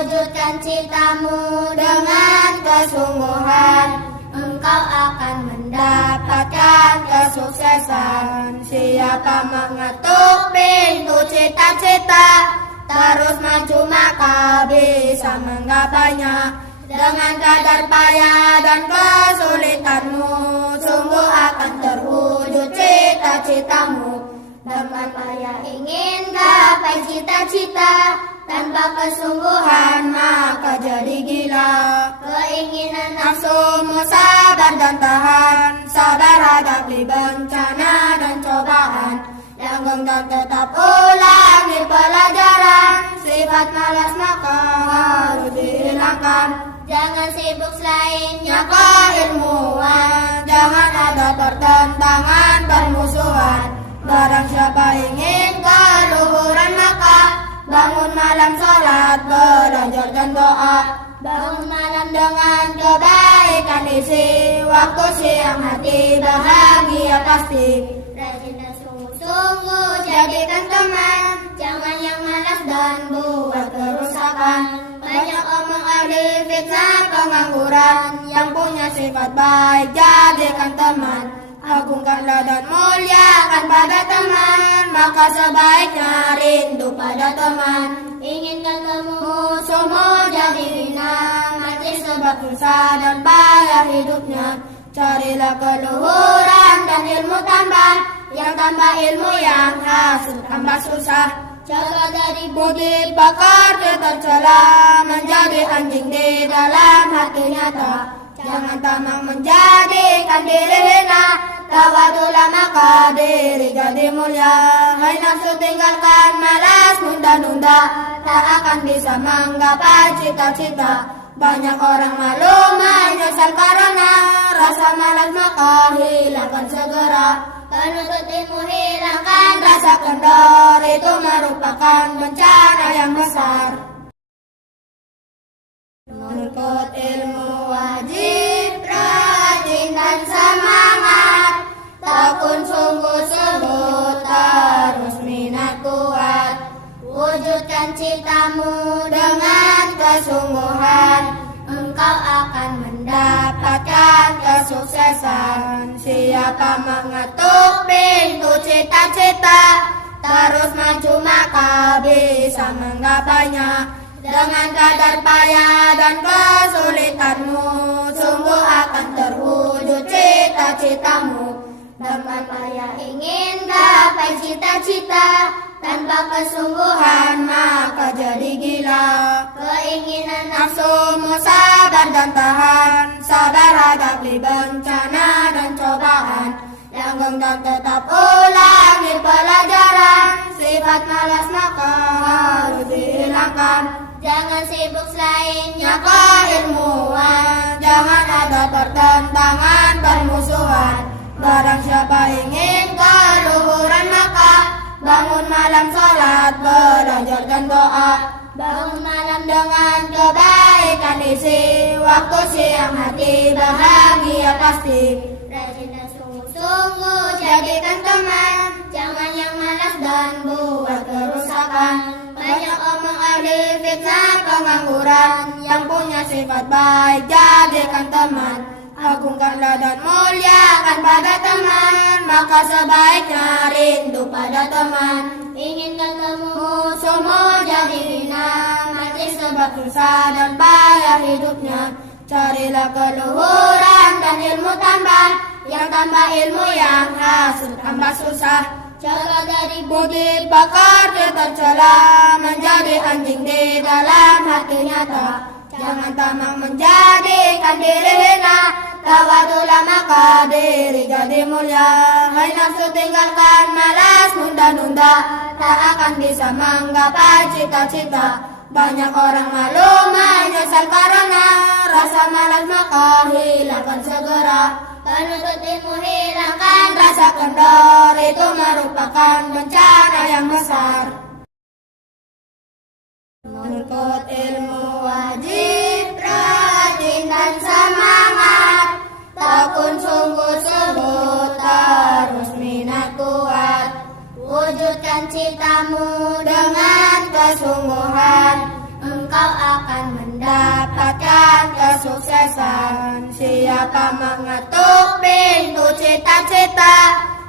Wujudkan citamu dengan kesungguhan, engkau akan mendapatkan kesuksesan. Siapa mengetuk pintu cita-cita, terus maju maka bisa menggapainya. Dengan kadar payah dan kesulitanmu, sungguh akan terwujud cita-citamu. Dengan payah ingin gapai cita-cita, tanpa kesungguhan maka jadi gila. Keinginan nafsumu sabar dan tahan, sabar hadapi bencana dan cobaan. Langgeng dan tetap ulangi pelajaran, sifat malas maka harus dihilangkan. Jangan sibuk selainnya keilmuan, jangan ada pertentangan permusuhan. Barang siapa ingin keluhuran maka bangun malam sholat, belajar dan doa. Bangun malam dengan kebaikan isi, waktu siang hati bahagia pasti. Rajin dan sungguh-sungguh jadikan teman, jangan yang malas dan buat kerusakan. Banyak omong ahli fitnah pengangguran, yang punya sifat baik jadikan teman. Agungkanlah dan muliakan pada teman, maka sebaiknya rindu pada teman. Inginkan musuhmu jadi hina, mati sebab susah dan payah hidupnya. Carilah keluhuran dan ilmu tambah, yang tambah ilmu yang hasil tambah susah. Jaga dari budi pekerja tercela, menjadi anjing di dalam hati nyata. Jangan tamak menjadikan diri hina, tawadulah maka diri jadi mulia. Hai nafsu tinggalkan malas nunda-nunda, tak akan bisa menggapai cita-cita. Banyak orang malu menyesal karena rasa malas maka hilangkan segera. Penuntut ilmu hilangkan rasa kendor, itu merupakan bencana yang besar. Menuntut ilmu wajib rajin dan semangat, tekun sungguh-sungguh terus minat kuat. Wujudkan citamu dengan kesungguhan, engkau akan mendapatkan kesuksesan. Siapa mengetuk pintu cita-cita, terus maju maka bisa menggapainya. Dengan kadar payah dan kesulitanmu, sungguh akan terwujud cita-citamu. Dengan payah ingin gapai cita-cita, tanpa kesungguhan maka jadi gila. Keinginan nafsumu sabar dan tahan, sabar hadapi bencana dan cobaan. Langgeng dan tetap ulangi pelajaran, sifat malas maka harus dihilangkan. Jangan sibuk selainnya keilmuan, jangan ada pertentangan permusuhan. Barang siapa ingin keluhuran maka bangun malam sholat, belajar dan doa. Bangun malam dengan kebaikan isi, waktu siang hati bahagia pasti. Rajin dan sungguh-sungguh jadikan teman, jangan yang malas dan buat kerusakan. Banyak omong ahli fitnah pengangguran, yang punya sifat baik jadikan teman. Agungkanlah dan muliakan pada teman, maka sebaiknya rindu pada teman. Inginkan musuhmu jadi hina, mati sebab susah dan payah hidupnya. Carilah keluhuran dan ilmu tambah, yang tambah ilmu yang hasil tambah susah. Jaga dari budi pekerja tercela, menjadi anjing di dalam hati nyata. Jangan tamak menjadikan diri hina, tawadulah maka diri jadi mulia. Hai nafsu tinggalkan malas nunda-nunda, tak akan bisa menggapai cita-cita. Banyak orang malu menyesal karena rasa malas maka hilangkan segera. Penuntut ilmu hilangkan rasa kendor, itu merupakan bencana yang besar. Menuntut ilmu wajib rajin dan semangat, tekun sungguh-sungguh terus minat kuat. Wujudkan citamu dengan kesungguhan, engkau akan mendapatkan kesuksesan. Siapa mengetuk pintu cita-cita,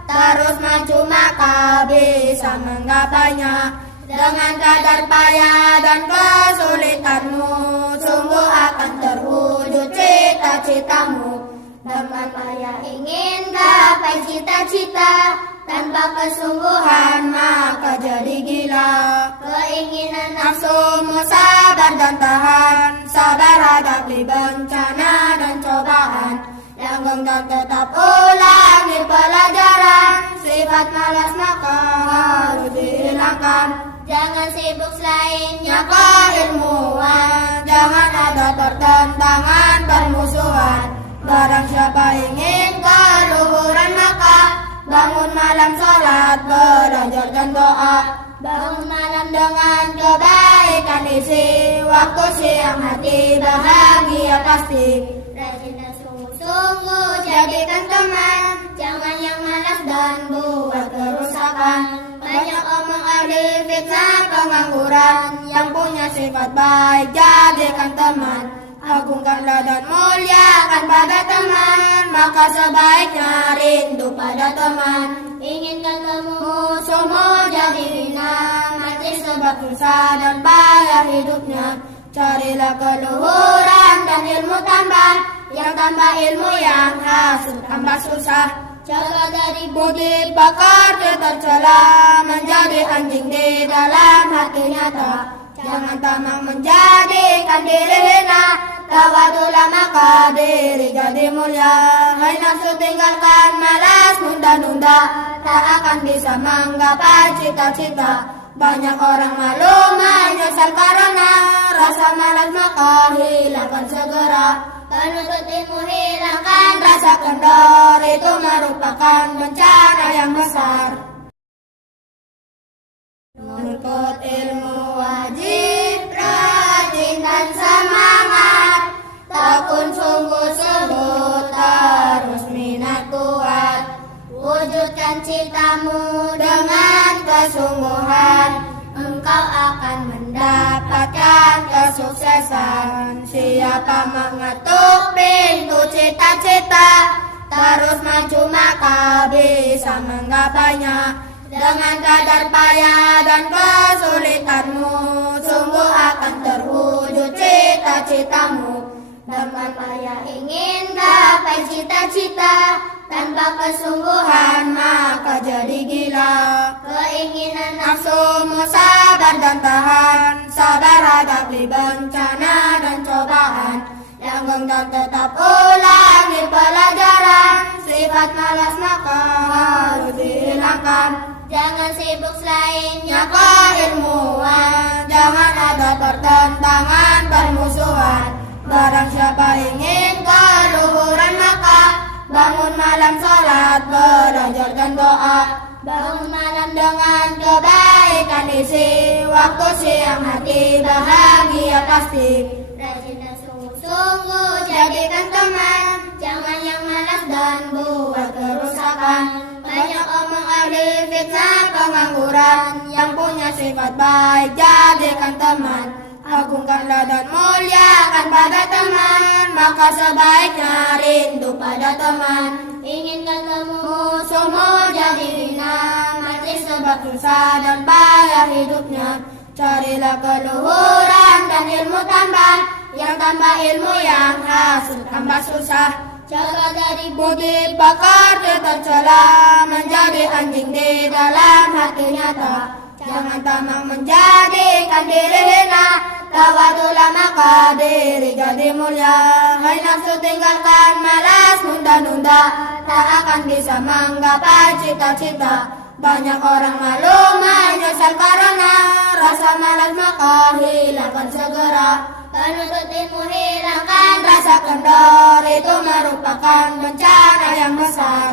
terus maju maka bisa menggapainya. Dengan kadar payah dan kesulitanmu, sungguh akan terwujud cita-citamu. Dengan payah ingin gapai cita-cita, tanpa kesungguhan maka jadi gila. Keinginan nafsumu sabar dan tahan, sabar hadapi bencana dan cobaan. Langgeng dan tetap ulangi pelajaran, sifat malas maka harus dihilangkan. Jangan sibuk selainnya keilmuan, jangan ada pertentangan permusuhan. Barang siapa ingin keluhuran maka bangun malam sholat, belajar dan doa. Bangun malam dengan kebaikan isi, waktu siang hati bahagia pasti. Rajin dan sungguh-sungguh jadikan teman, jangan yang malas dan buat kerusakan. Banyak omong ahli fitnah pengangguran, yang punya sifat baik jadikan teman. Agungkanlah dan muliakan pada teman, maka sebaiknya rindu pada teman. Inginkan musuhmu jadi hina, mati sebab susah dan bahaya hidupnya. Carilah keluhuran dan ilmu tambah, yang tambah ilmu yang hasil tambah susah. Jaga dari budi pekerja tercela, menjadi anjing di dalam hati nyata. Jangan tamak menjadikan diri hina, tawadulah maka diri jadi mulia. Hai nafsu tinggalkan malas nunda-nunda, tak akan bisa menggapai cita-cita. Banyak orang malu menyesal karena rasa malas maka hilangkan segera. Penuntut ilmu hilangkan rasa kendor, itu merupakan bencana yang besar. Menuntut ilmu wajib rajin dan semangat, tekun sungguh-sungguh terus minat kuat. Wujudkan citamu dengan kesungguhan, engkau akan mendapatkan kesuksesan. Siapa mengetuk pintu cita-cita, terus maju maka bisa menggapainya. Dengan kadar payah dan kesulitanmu, sungguh akan terwujud cita-citamu. Dengan payah ingin gapai cita-cita, tanpa kesungguhan maka jadi gila. Keinginan nafsumu sabar dan tahan, sabar hadapi bencana dan cobaan. Langgeng dan tetap ulangi pelajaran, sifat malas maka harus dihilangkan. Jangan sibuk selainnya keilmuan, jangan ada pertentangan permusuhan. Barang siapa ingin keluhuran maka bangun malam sholat, belajar dan doa. Bangun malam dengan kebaikan isi, waktu siang hati bahagia pasti. Rajin dan sungguh-sungguh jadikan teman, jangan yang malas dan buat kerusakan. Banyak omong ahli fitnah pengangguran, yang punya sifat baik jadikan teman. Agungkanlah dan muliakan pada teman, maka sebaiknya rindu pada teman. Inginkan musuhmu jadi hina, mati sebab susah dan bahaya hidupnya. Carilah keluhuran dan ilmu tambah, yang tambah ilmu yang hasil tambah susah. Jaga dari budi pekerja tercela, menjadi anjing di dalam hati nyata. Jangan tamak menjadikan diri hina, tawadulah maka diri jadi mulia. Hai nafsu tinggalkan malas nunda-nunda, tak akan bisa menggapai cita-cita. Banyak orang malu menyesal karena rasa malas maka hilangkan segera. Penuntut ilmu hilangkan rasa kendor, itu merupakan bencana yang besar.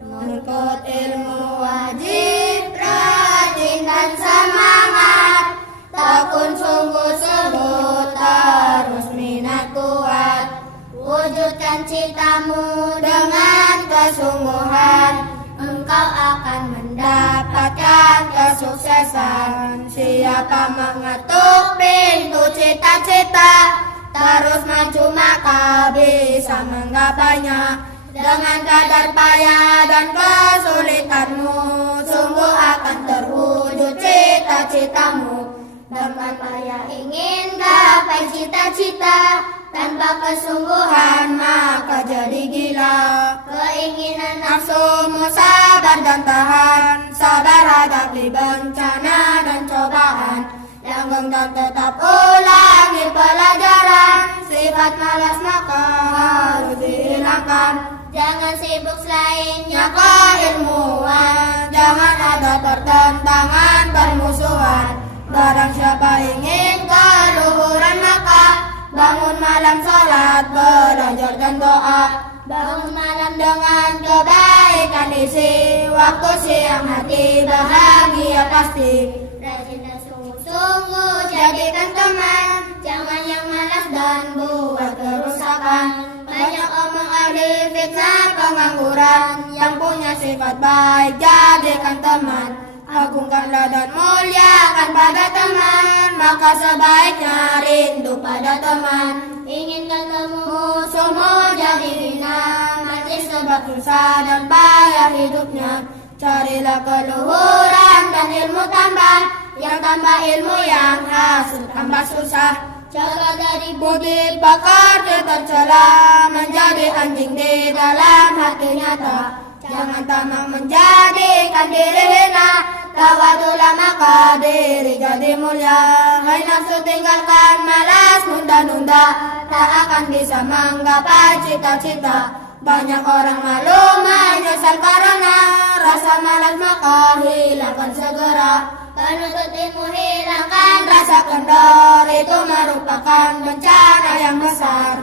Menuntut ilmu wajib rajin dan semangat, tekun sungguh-sungguh terus minat kuat. Wujudkan citamu dengan kesungguhan, engkau akan mendapatkan kesuksesan. Siapa Siapa mengetuk pintu cita-cita, terus maju maka bisa menggapainya. Dengan kadar payah dan kesulitanmu, sungguh akan terwujud cita-citamu. Dengan payah ingin gapai cita-cita, tanpa kesungguhan maka jadi gila. Keinginan nafsumu sabar dan tahan, sabar hadapi bencana dan cobaan. Langgeng dan tetap ulangi pelajaran, sifat malas maka harus dihilangkan. Jangan sibuk selainnya keilmuan, jangan ada pertentangan permusuhan. Barang siapa ingin keluhuran maka bangun malam sholat, belajar dan doa. Bangun malam dengan kebaikan isi, waktu siang hati bahagia pasti. Rajin dan sungguh-sungguh jadikan teman, jangan yang malas dan buat kerusakan. Banyak omong ahli fitnah pengangguran, yang punya sifat baik jadikan teman. Agungkanlah dan muliakan pada teman, maka sebaiknya rindu pada teman. Inginkan temu musuhmu jadi hina, mati sebab susah dan payah hidupnya. Carilah keluhuran dan ilmu tambah, yang tambah ilmu yang hasil tambah susah. Jaga dari budi pekerja tercela, menjadi anjing di dalam hati nyata. Jangan tamak menjadikan diri hina, tawadulah maka diri jadi mulia. Hai nafsu tinggalkan malas nunda-nunda, tak akan bisa menggapai cita-cita. Banyak orang malu menyesal karena rasa malas maka hilangkan segera. Penuntut ilmu hilangkan rasa kendor, itu merupakan bencana yang besar.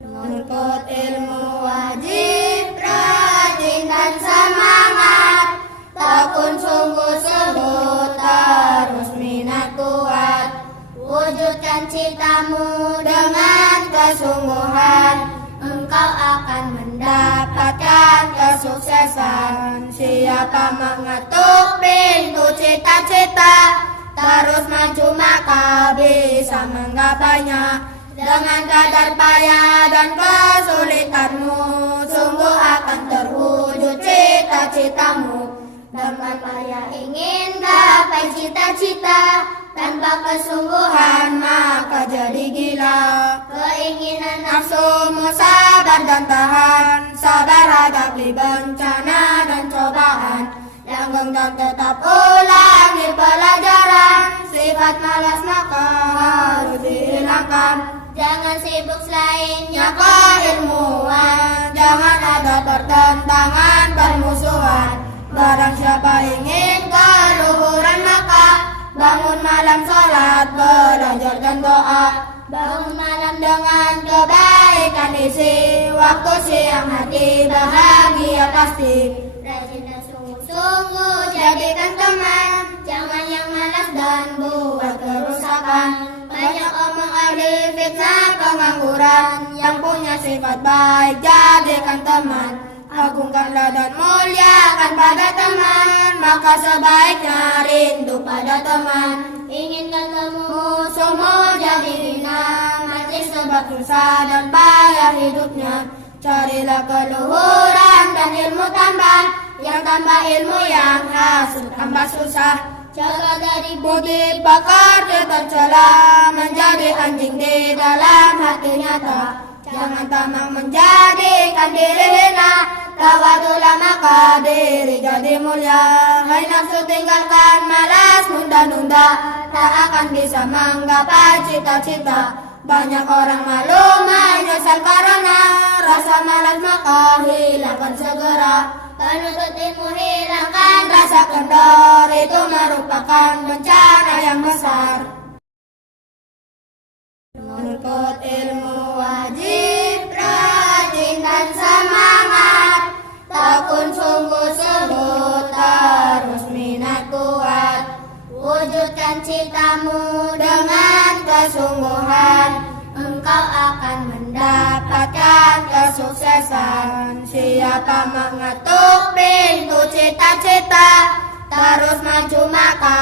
Menuntut ilmu wajib rajin dan semangat, tekun sungguh-sungguh terus minat kuat. Wujudkan citamu dengan kesungguhan, engkau akan mendapatkan kesuksesan. Siapa mengetuk pintu cita-cita, terus maju maka bisa menggapainya. Dengan kadar payah dan kesulitanmu, sungguh akan terwujud cita-citamu. Dengan payah ingin gapai cita-cita, tanpa kesungguhan maka jadi gila. Keinginan nafsumu sabar dan tahan, sabar hadapi bencana dan cobaan. Langgeng dan tetap ulangi pelajaran, sifat malas maka harus dihilangkan. Jangan sibuk selainnya keilmuan, jangan ada pertentangan permusuhan. Barang siapa ingin keluhuran maka bangun malam sholat, belajar dan doa. Bangun malam dengan kebaikan isi, waktu siang hati bahagia pasti. Rajin dan sungguh-sungguh jadikan teman, jangan yang malas dan buat kerusakan. Banyak omong ahli fitnah pengangguran, yang punya sifat baik jadikan teman. Agungkanlah dan muliakan pada teman, maka sebaiknya rindu pada teman. Inginkan temu musuhmu jadi hina, mati sebab susah dan payah hidupnya. Carilah keluhuran dan ilmu tambah, yang tambah ilmu yang hasil tambah susah. Jaga dari budi pekerja tercela, menjadi anjing di dalam hati nyata. Jangan tamak menjadikan diri hina, tawadulah maka diri jadi mulia. Hai nafsu tinggalkan malas nunda-nunda, tak akan bisa menggapai cita-cita. Banyak orang malu menyesal karena rasa malas maka hilangkan segera. Penuntut ilmu hilangkan rasa kendor, itu merupakan bencana yang besar. Menuntut ilmu wajib rajin dan semangat, tekun sungguh-sungguh terus minat kuat. Wujudkan citamu dengan kesungguhan, engkau akan mendapatkan kesuksesan. Siapa siapa mengetuk pintu cita-cita, terus maju maka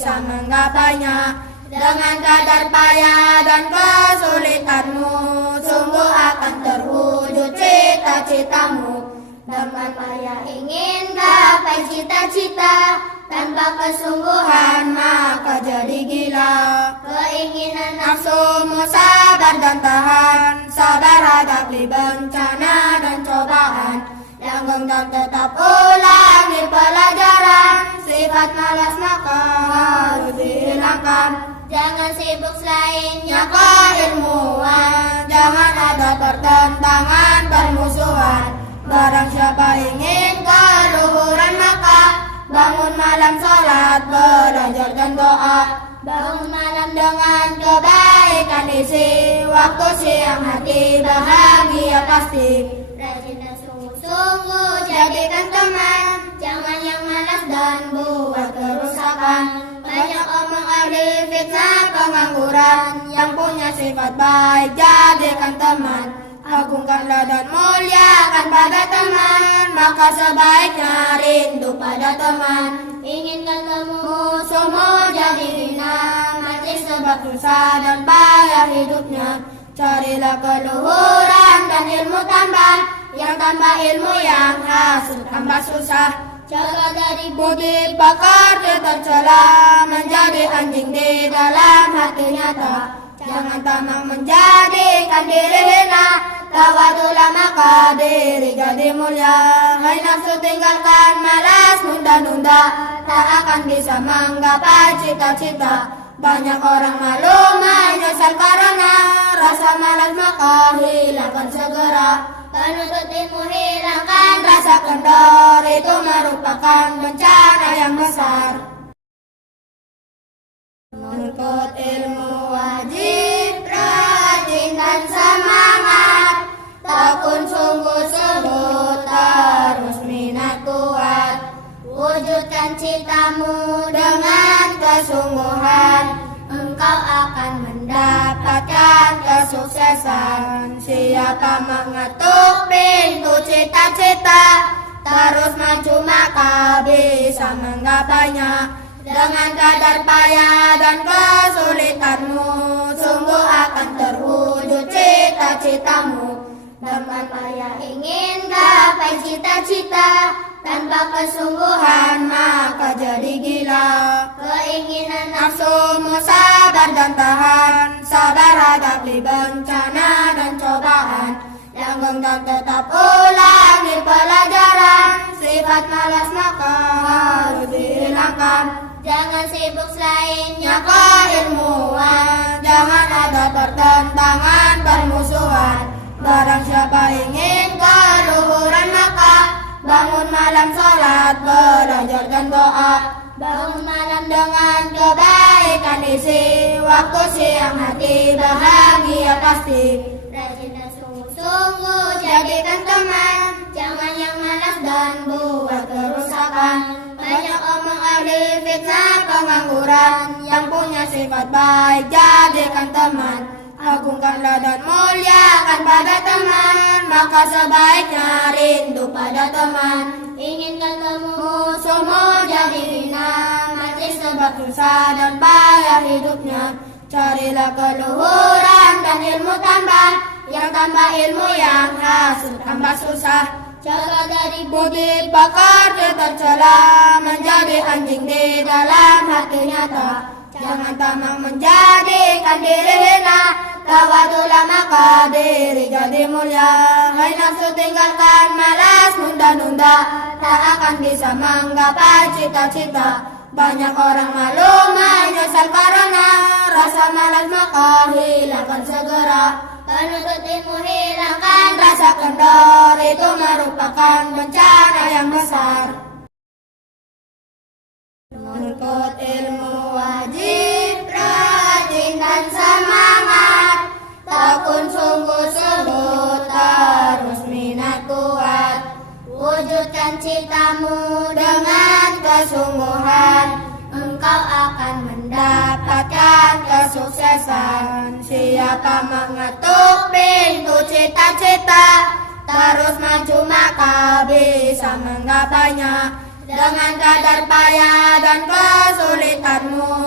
bisa menggapainya. Dengan kadar payah dan kesulitanmu, sungguh akan terwujud cita-citamu. Dengan payah ingin gapai cita-cita, tanpa kesungguhan maka jadi gila. Keinginan nafsumu sabar dan tahan, sabar hadapi bencana dan cobaan. Langgeng dan tetap ulangi pelajaran, sifat malas maka harus dihilangkan. Jangan sibuk selainnya keilmuan, jangan ada pertentangan permusuhan. Barang siapa ingin keluhuran maka bangun malam sholat, belajar dan doa. Bangun malam dengan kebaikan isi, waktu siang hati bahagia pasti. Rajin dan sungguh-sungguh jadikan teman, jangan yang malas dan buat kerusakan. Banyak omong ahli fitnah pengangguran, yang punya sifat baik jadikan teman. Agungkanlah dan muliakan pada teman, maka sebaiknya rindu pada teman. Inginkan musuhmu jadi hina, mati sebab susah dan payah hidupnya. Carilah keluhuran dan ilmu tambah, yang tambah ilmu yang hasil tambah susah. Jaga dari budi pekerja tercela, menjadi anjing di dalam hati nyata. Jangan tamak menjadikan diri hina, tawadulah maka diri jadi mulia. Hai nafsu tinggalkan malas nunda-nunda, tak akan bisa menggapai cita-cita. Banyak orang malu menyesal karena rasa malas maka hilangkan segera. Penuntut ilmu hilangkan rasa kendor, itu merupakan bencana yang besar. Menuntut ilmu wajib rajin dan semangat, tekun sungguh-sungguh terus minat kuat. Wujudkan citamu dengan kesungguhan, engkau akan mendapatkan kesuksesan. Siapa mengetuk pintu cita-cita, terus maju maka bisa menggapainya. Dengan kadar payah dan kesulitanmu, sungguh akan terwujud cita-citamu. Dengan payah ingin gapai cita-cita, tanpa kesungguhan maka jadi gila. Keinginan nafsumu sabar dan tahan, sabar hadapi bencana dan cobaan. Langgeng dan tetap ulangi pelajaran, sifat malas maka harus dihilangkan. Jangan sibuk selainnya keilmuan, jangan ada pertentangan permusuhan. Barang siapa ingin keluhuran maka bangun malam sholat, belajar dan doa. Bangun malam dengan kebaikan isi, waktu siang hati bahagia pasti. Rajin dan sungguh-sungguh jadikan teman, jangan yang malas dan buat kerusakan. Banyak omong ahli fitnah pengangguran, yang punya sifat baik jadikan teman. Agungkanlah dan muliakan pada teman, maka sebaiknya rindu pada teman. Inginkan musuhmu jadi hina, mati sebab susah dan payah hidupnya. Carilah keluhuran dan ilmu tambah, yang tambah ilmu yang hasil tambah susah. Jaga dari budi pekerja tercela, menjadi anjing di dalam hati nyata. Jangan tamak menjadikan diri hina, tawadulah maka diri jadi mulia. Hai nafsu tinggalkan malas nunda-nunda, tak akan bisa menggapai cita-cita. Banyak orang malu menyesal karena rasa malas maka hilangkan segera. Penuntut ilmu hilangkan rasa kendor, itu merupakan bencana yang besar. Menuntut ilmu wajib rajin dan semangat, tekun sungguh-sungguh terus minat kuat. Wujudkan citamu dengan kesungguhan, engkau akan mendapatkan kesuksesan. Siapa mengetuk pintu cita-cita, terus maju maka bisa menggapainya. Dengan kadar payah dan kesulitanmu,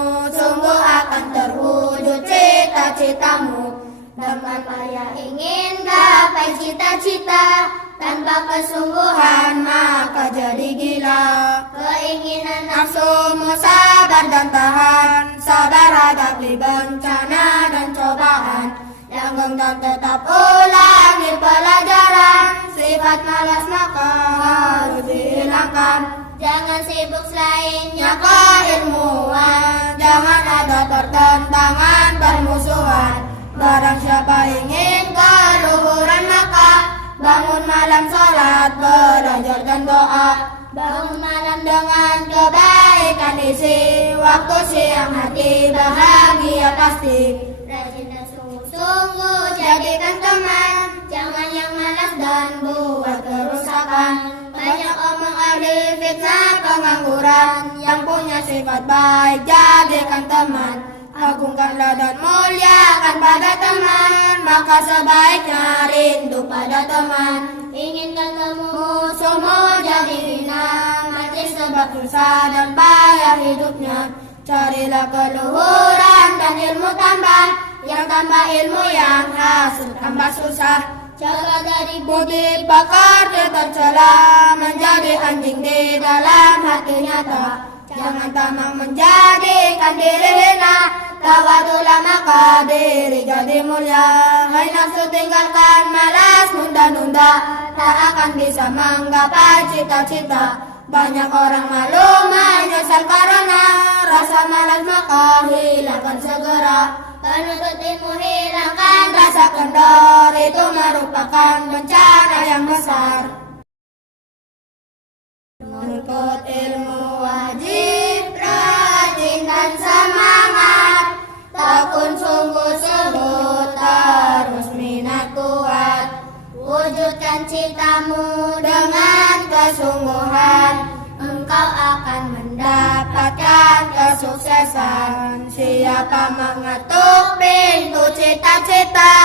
cita-citamu. Dengan payah ingin gapai cita-cita, tanpa kesungguhan maka jadi gila. Keinginan nafsumu sabar dan tahan, sabar hadapi bencana dan cobaan. Langgeng dan tetap ulangi pelajaran, sifat malas maka harus dihilangkan. Jangan sibuk selainnya keilmuan, jangan ada pertentangan permusuhan. Barang siapa ingin keluhuran maka bangun malam sholat, belajar dan doa. Bangun malam dengan kebaikan isi, waktu siang hati bahagia pasti. Rajin dan sungguh-sungguh jadikan teman, jangan yang malas dan buat kerusakan. Banyak omong ahli fitnah pengangguran, yang punya sifat baik jadikan teman. Agungkanlah dan muliakan pada teman, maka sebaiknya rindu pada teman. Ingin ketemu musuhmu jadi hina, mati sebab susah dan payah hidupnya. Carilah keluhuran dan ilmu tambah, yang tambah ilmu yang hasil tambah susah. Jaga dari budi pekerja tercela, menjadi anjing di dalam hati nyata. Jangan tamak menjadikan diri hina, tawadulah maka diri jadi mulia. Hai nafsu tinggalkan malas nunda-nunda, tak akan bisa menggapai cita-cita. Banyak orang malu menyesal karena rasa malas maka hilangkan segera. Penuntut ilmu hilangkan rasa kendor, itu merupakan bencana yang besar. Menuntut ilmu wajib rajin dan semangat, tekun sungguh-sungguh terus minat kuat. Wujudkan citamu dengan kesungguhan, engkau akan mendapatkan kesuksesan. Siapa mengetuk pintu cita-cita,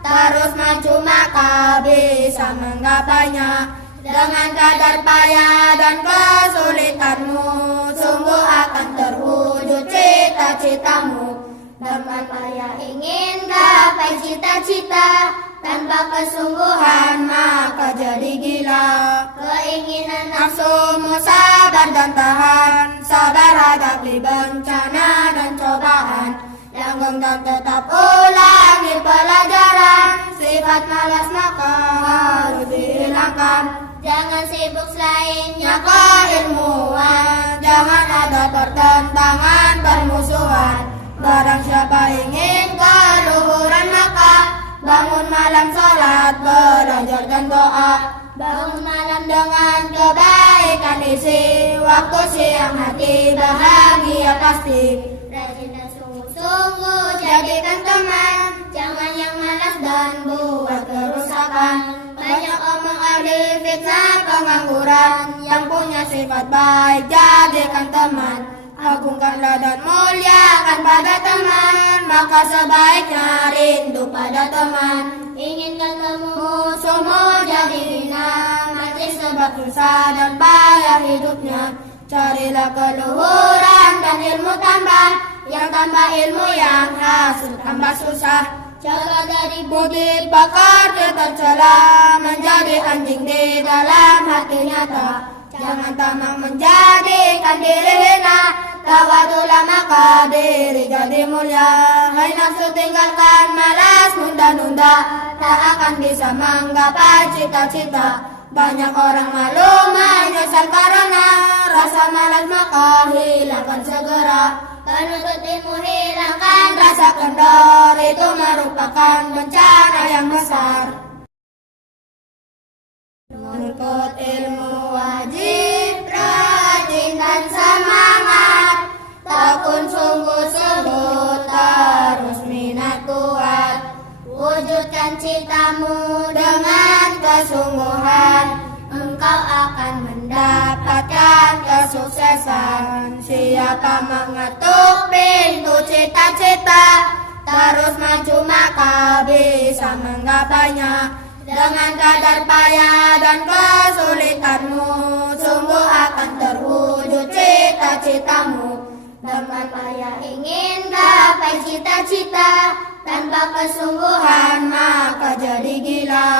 terus maju maka bisa menggapainya. Dengan kadar payah dan kesulitanmu, sungguh akan terwujud cita-citamu. Dengan payah ingin gapai cita-cita, tanpa kesungguhan maka jadi gila. Keinginan nafsumu sabar dan tahan, sabar hadapi bencana dan cobaan. Langgeng dan tetap ulangi pelajaran, sifat malas maka harus dihilangkan. Jangan sibuk selainnya keilmuan, jangan ada pertentangan permusuhan. Barang siapa ingin keluhuran maka bangun malam sholat, belajar dan doa. Bangun malam dengan kebaikan isi, waktu siang hati bahagia pasti. Rajin dan sungguh-sungguh jadikan teman, jangan yang malas dan buat kerusakan. Banyak omong ahli fitnah pengangguran, yang punya sifat baik jadikan teman. Agungkanlah dan muliakan pada teman, maka sebaiknya rindu pada teman. Ingin ketemu musuhmu jadi hina, mati sebab susah dan payah hidupnya. Carilah keluhuran dan ilmu tambah, yang tambah ilmu yang hasil tambah susah. Jaga dari budi pekerja tercela, menjadi anjing di dalam hati nyata. Jangan tamak menjadikan diri hina, tawadulah maka diri jadi mulia. Hai nafsu tinggalkan malas nunda-nunda, tak akan bisa menggapai cita-cita. Banyak orang malu menyesal karena rasa malas maka hilangkan segera. Penuntut ilmu hilangkan rasa kendor, itu merupakan bencana yang besar. Menuntut ilmu wajib rajin dan semangat, tekun sungguh-sungguh terus minat kuat. Wujudkan citamu dengan kesungguhan, engkau akan mendapatkan kesuksesan. Siapa mengetuk pintu cita-cita, terus maju maka bisa menggapainya. Dengan kadar payah dan kesulitanmu, sungguh akan terwujud cita-citamu. Dengan payah ingin gapai cita-cita, tanpa kesungguhan maka jadi gila.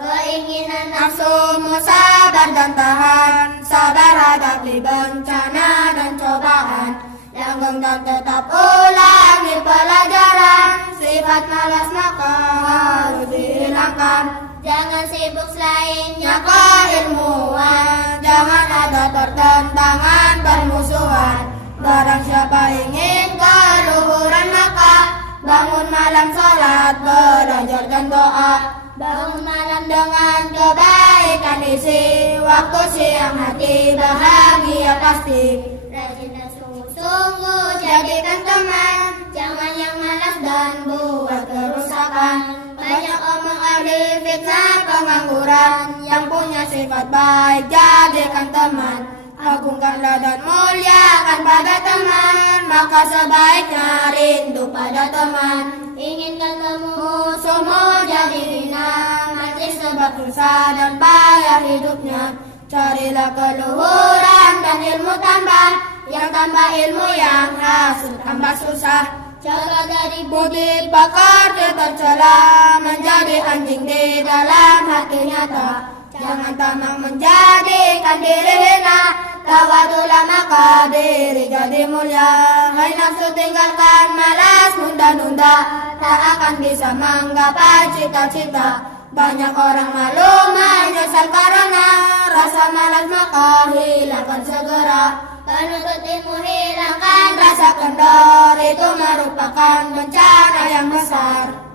Keinginan nafsumu sabar dan tahan, sabar hadapi bencana dan cobaan. Langgeng dan tetap ulangi pelajaran, sifat malas maka harus dihilangkan. Jangan sibuk selainnya keilmuan, jangan ada pertentangan permusuhan. Barang siapa ingin keluhuran maka bangun malam salat, belajar dan doa. Bangun malam dengan kebaikan isi, waktu siang hati bahagia pasti. Rajin dan sungguh-sungguh jadikan teman, jangan yang malas dan buat kerusakan. Banyak omong ahli fitnah pengangguran, yang punya sifat baik jadikan teman. Agungkanlah dan muliakan pada teman, maka sebaiknya rindu pada teman. Inginkan musuhmu jadi hina, mati sebab susah dan payah hidupnya. Carilah keluhuran dan ilmu tambah, yang tambah ilmu yang hasil tambah susah. Jaga dari budi pekerja tercela, menjadi anjing di dalam hati nyata. Jangan tamak menjadikan diri hina, tawadulah maka diri jadi mulia. Hai nafsu tinggalkan malas nunda-nunda, tak akan bisa menggapai cita-cita. Banyak orang malu menyesal karena rasa malas maka hilangkan segera. Penuntut ilmu hilangkan rasa kendor, itu merupakan bencana yang besar.